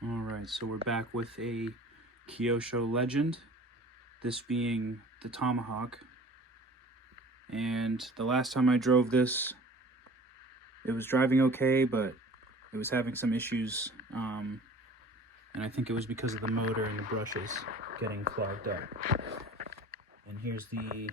Alright, so we're back with a Kyosho Legend, this being the Tomahawk. And the last time I drove this, it was driving okay, but it was having some issues, and I think it was because of the motor and the brushes getting clogged up. And here's the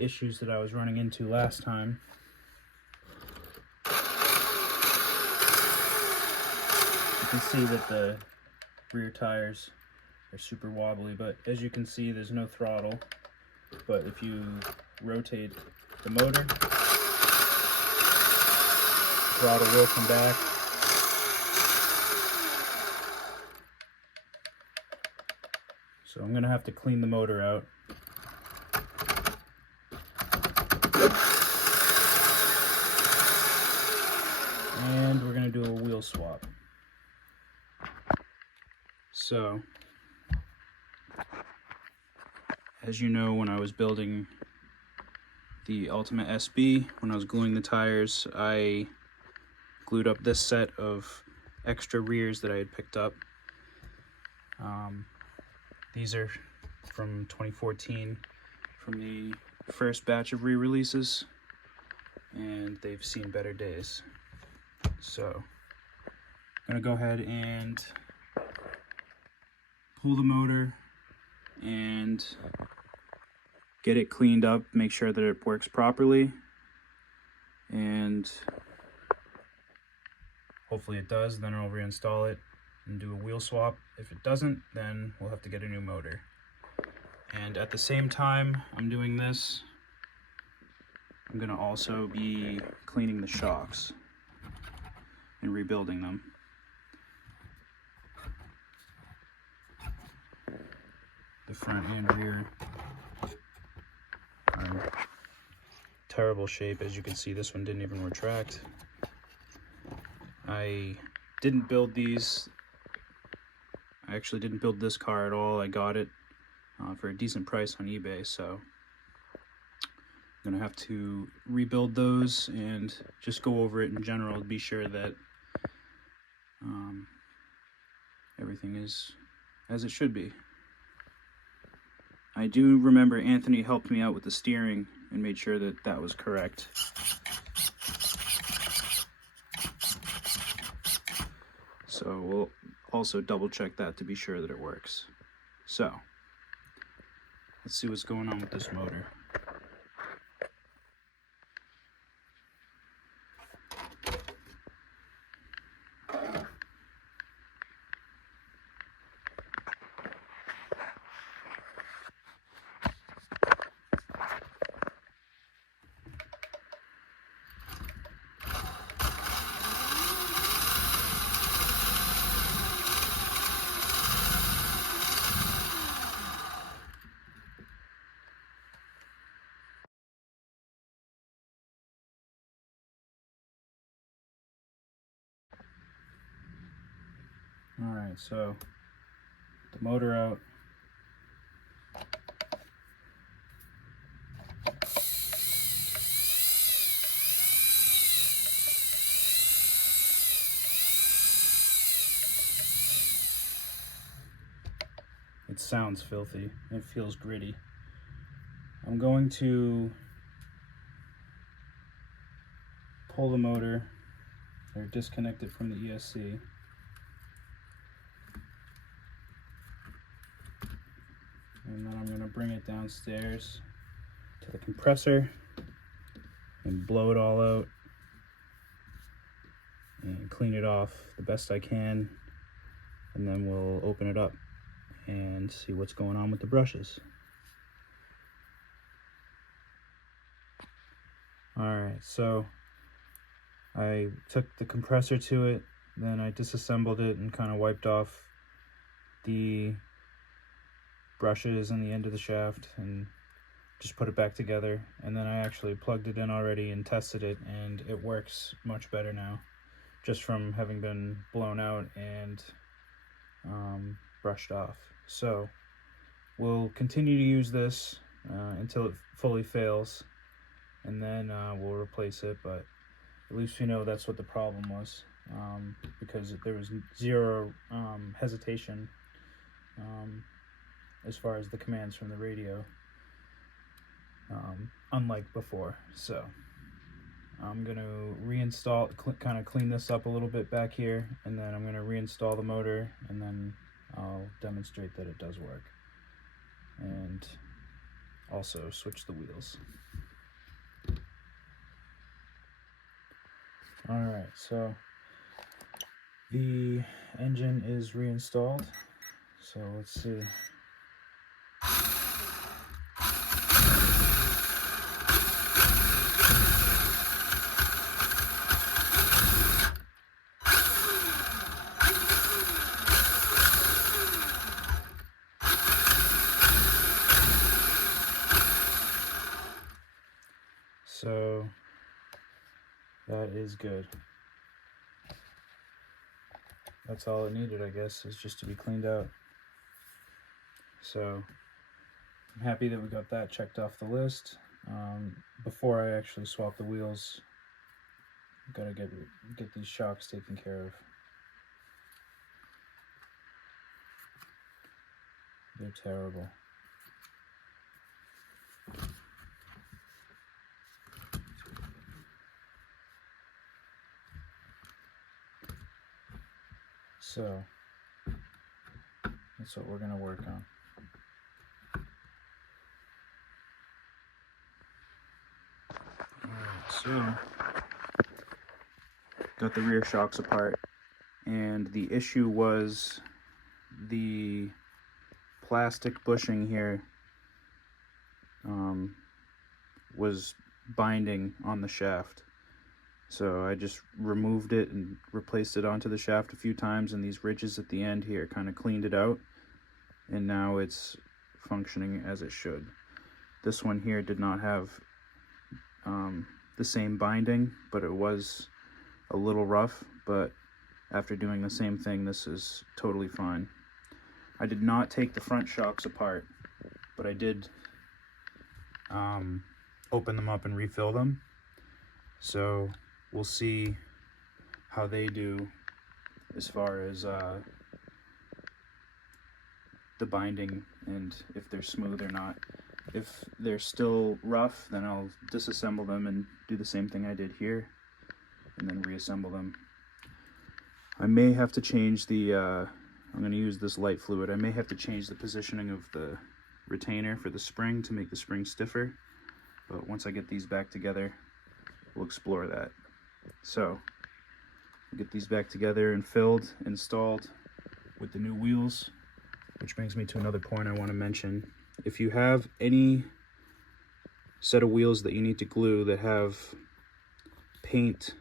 issues that I was running into last time. You can see that the rear tires are super wobbly, but as you can see, there's no throttle. But if you rotate the motor, the throttle will come back. So I'm gonna have to clean the motor out. And we're gonna do a wheel swap. So, as you know, when I was building the Ultimate SB, when I was gluing the tires, I glued up this set of extra rears that I had picked up. These are from 2014, from the first batch of re-releases, and they've seen better days. So, I'm gonna go ahead and pull the motor and get it cleaned up, make sure that it works properly, and hopefully it does. Then I'll reinstall it and do a wheel swap. If it doesn't, then we'll have to get a new motor. And at the same time I'm doing this, I'm gonna also be cleaning the shocks and rebuilding them. The front and rear are in terrible shape. As you can see, this one didn't even retract. I didn't build these. I actually didn't build this car at all. I got it for a decent price on eBay, so I'm gonna have to rebuild those and just go over it in general to be sure that everything is as it should be. I do remember Anthony helped me out with the steering and made sure that that was correct. So we'll also double check that to be sure that it works. So, let's see what's going on with this motor. Alright, so the motor out. It sounds filthy. It feels gritty. I'm going to pull the motor or disconnect it from the ESC. And then I'm going to bring it downstairs to the compressor and blow it all out and clean it off the best I can, and then we'll open it up and see what's going on with the brushes. Alright, so I took the compressor to it, then I disassembled it and kind of wiped off the brushes and the end of the shaft and just put it back together. And then I actually plugged it in already and tested it, and it works much better now, just from having been blown out and brushed off. So we'll continue to use this until it fully fails, and then we'll replace it, but at least we know that's what the problem was. because there was zero hesitation as far as the commands from the radio, unlike before. So I'm going to reinstall, kind of clean this up a little bit back here, and then I'm going to reinstall the motor, and then I'll demonstrate that it does work. And also switch the wheels. Alright, so the engine is reinstalled. So let's see. So that is good. That's all it needed, I guess, is just to be cleaned out. So I'm happy that we got that checked off the list. Before I actually swap the wheels, I've got to get these shocks taken care of. They're terrible. So that's what we're going to work on. Alright, so got the rear shocks apart, and the issue was the plastic bushing here was binding on the shaft. So I just removed it and replaced it onto the shaft a few times, and these ridges at the end here kind of cleaned it out, and now it's functioning as it should. This one here did not have the same binding, but it was a little rough, but after doing the same thing, this is totally fine. I did not take the front shocks apart, but I did open them up and refill them. So we'll see how they do as far as the binding and if they're smooth or not. If they're still rough, then I'll disassemble them and do the same thing I did here, and then reassemble them. I may have to change the, I'm going to use this light fluid, I may have to change the positioning of the retainer for the spring to make the spring stiffer, but once I get these back together, we'll explore that. So, we'll get these back together and filled, installed with the new wheels, which brings me to another point I want to mention. If you have any set of wheels that you need to glue that have paint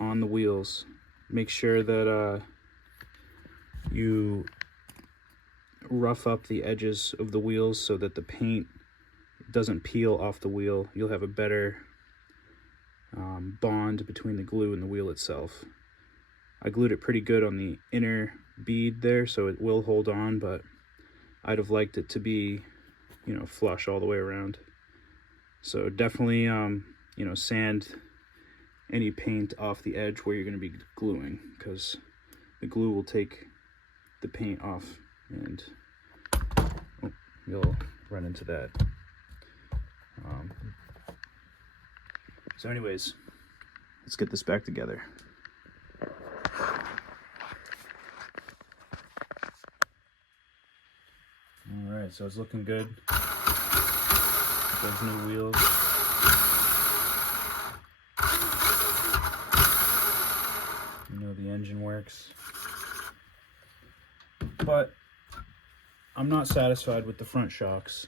on the wheels, make sure that you rough up the edges of the wheels so that the paint doesn't peel off the wheel. You'll have a better bond between the glue and the wheel itself. I glued it pretty good on the inner bead there, so it will hold on, but I'd have liked it to be, you know, flush all the way around. So definitely, you know, sand any paint off the edge where you're going to be gluing, because the glue will take the paint off, and you'll run into that. So anyways, let's get this back together. Alright, so it's looking good. Those new wheels. You know the engine works. But I'm not satisfied with the front shocks.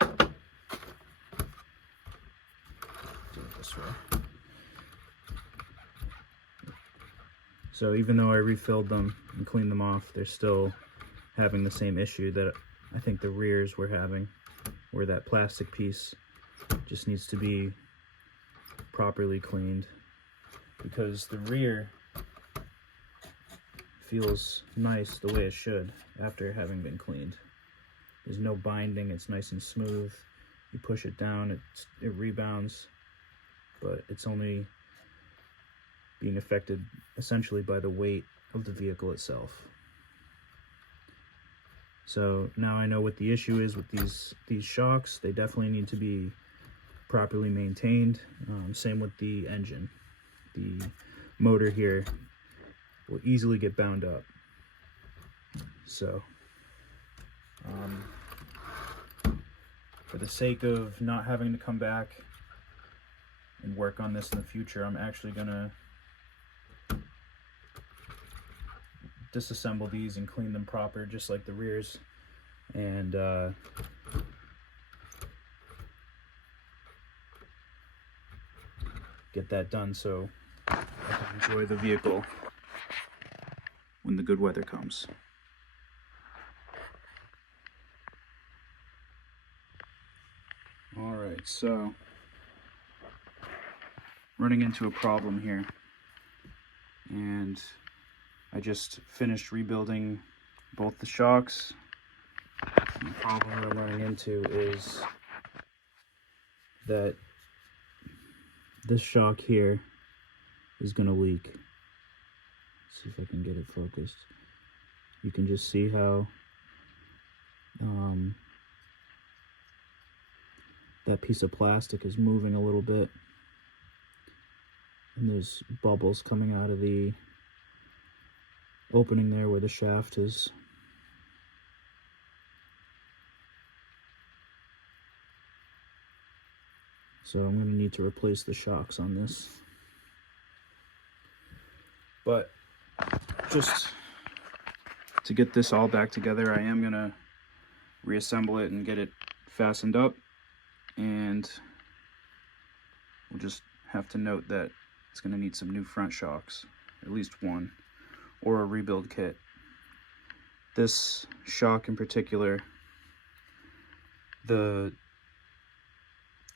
Do it this way. So even though I refilled them and cleaned them off, they're still having the same issue that I think the rears were having, where that plastic piece just needs to be properly cleaned, because the rear feels nice the way it should after having been cleaned. There's no binding, it's nice and smooth. You push it down, it rebounds, but it's only being affected essentially by the weight of the vehicle itself. So now I know what the issue is with these shocks. They definitely need to be properly maintained. Same with the engine. The motor here will easily get bound up. So for the sake of not having to come back and work on this in the future, I'm actually gonna disassemble these and clean them proper, just like the rears, and get that done so I can enjoy the vehicle when the good weather comes. Alright, so running into a problem here, and I just finished rebuilding both the shocks. And the problem we're running into is that this shock here is going to leak. Let's see if I can get it focused. You can just see how that piece of plastic is moving a little bit, and there's bubbles coming out of the opening there where the shaft is. So I'm going to need to replace the shocks on this. But just to get this all back together, I am going to reassemble it and get it fastened up. And we'll just have to note that it's going to need some new front shocks, at least one, or a rebuild kit. This shock in particular, the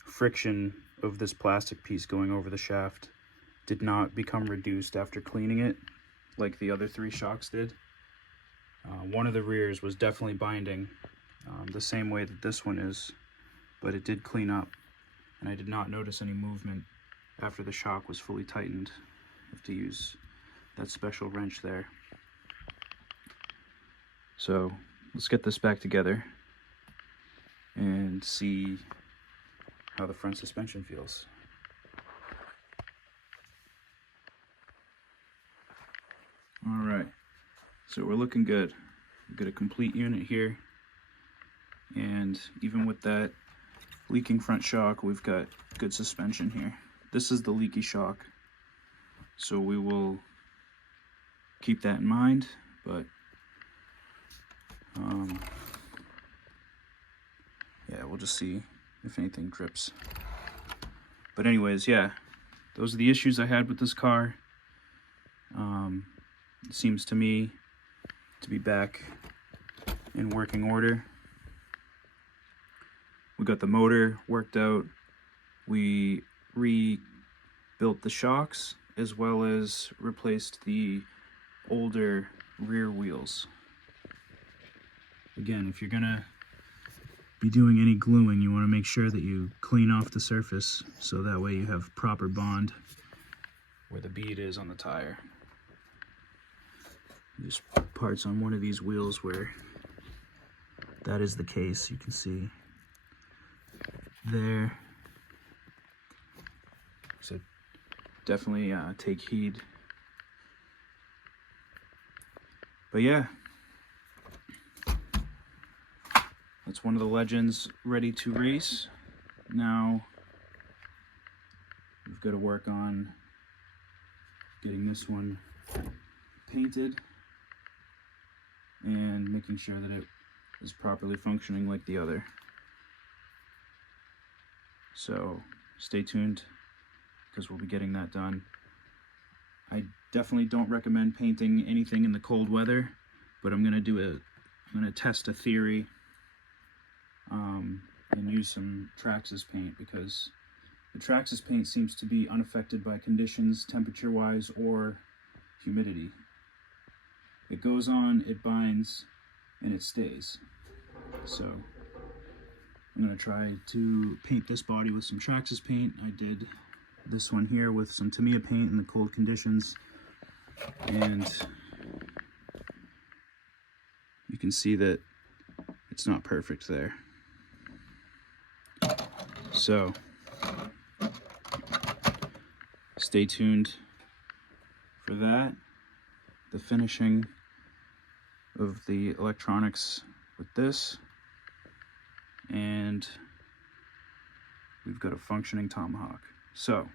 friction of this plastic piece going over the shaft did not become reduced after cleaning it like the other three shocks did. One of the rears was definitely binding the same way that this one is, but it did clean up, and I did not notice any movement after the shock was fully tightened. I have to use that special wrench there. So let's get this back together and see how the front suspension feels. All right, so we're looking good. We've got a complete unit here, and even with that leaking front shock, we've got good suspension here. This is the leaky shock, so we will keep that in mind, but yeah, we'll just see if anything drips. But anyways, yeah, those are the issues I had with this car. It seems to me to be back in working order. We got the motor worked out. We rebuilt the shocks, as well as replaced the older rear wheels. Again, if you're gonna be doing any gluing, you want to make sure that you clean off the surface so that way you have proper bond where the bead is on the tire. Just parts on one of these wheels where that is the case. You can see there. So definitely take heed. But yeah, that's one of the Legends ready to race. Now we've got to work on getting this one painted and making sure that it is properly functioning like the other. So stay tuned, because we'll be getting that done. I definitely don't recommend painting anything in the cold weather, but I'm gonna test a theory and use some Traxxas paint, because the Traxxas paint seems to be unaffected by conditions, temperature-wise or humidity. It goes on, it binds, and it stays. So I'm gonna try to paint this body with some Traxxas paint. I did this one here with some Tamiya paint in the cold conditions, and you can see that it's not perfect there. So stay tuned for that. The finishing of the electronics with this, and we've got a functioning Tomahawk. So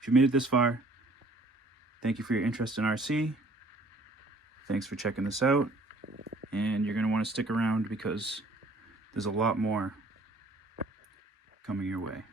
if you made it this far, thank you for your interest in RC. Thanks for checking this out, and you're going to want to stick around because there's a lot more coming your way.